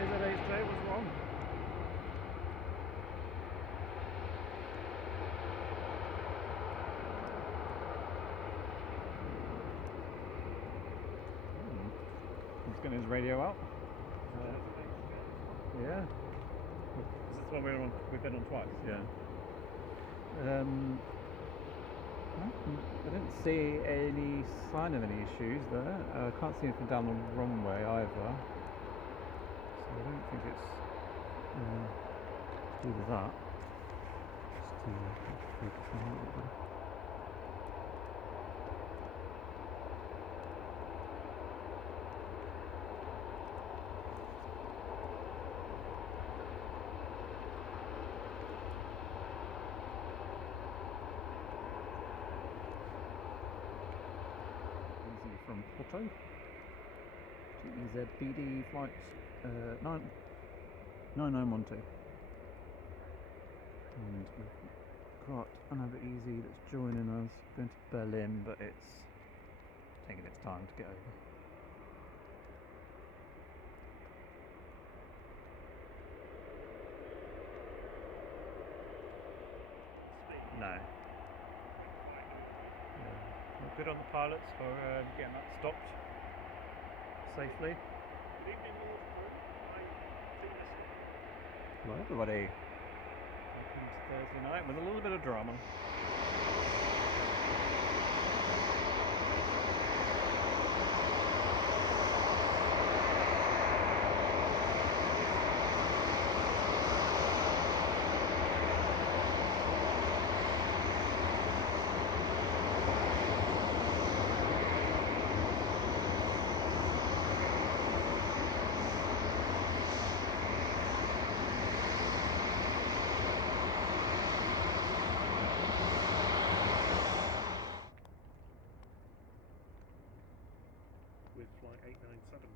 G-JZHJ was wrong. He's getting his radio out. Yeah. Is this the one we've been on twice? Yeah. I didn't see any sign of any issues there. I can't see anything down the runway either. So I don't think it's to do with that. Just to focus on a little bit. From Porto, G-JZHJ flight 9912, and we've got another easy that's joining us, going to Berlin, but it's taking its time to get over. No. Good on the pilots for getting that stopped safely. Hello everybody. Welcome to Thursday night with a little bit of drama. With flight 897.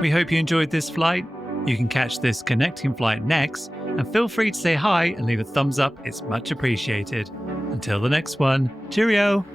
We hope you enjoyed this flight. You can catch this connecting flight next, and feel free to say hi and leave a thumbs up, it's much appreciated. Until the next one, cheerio!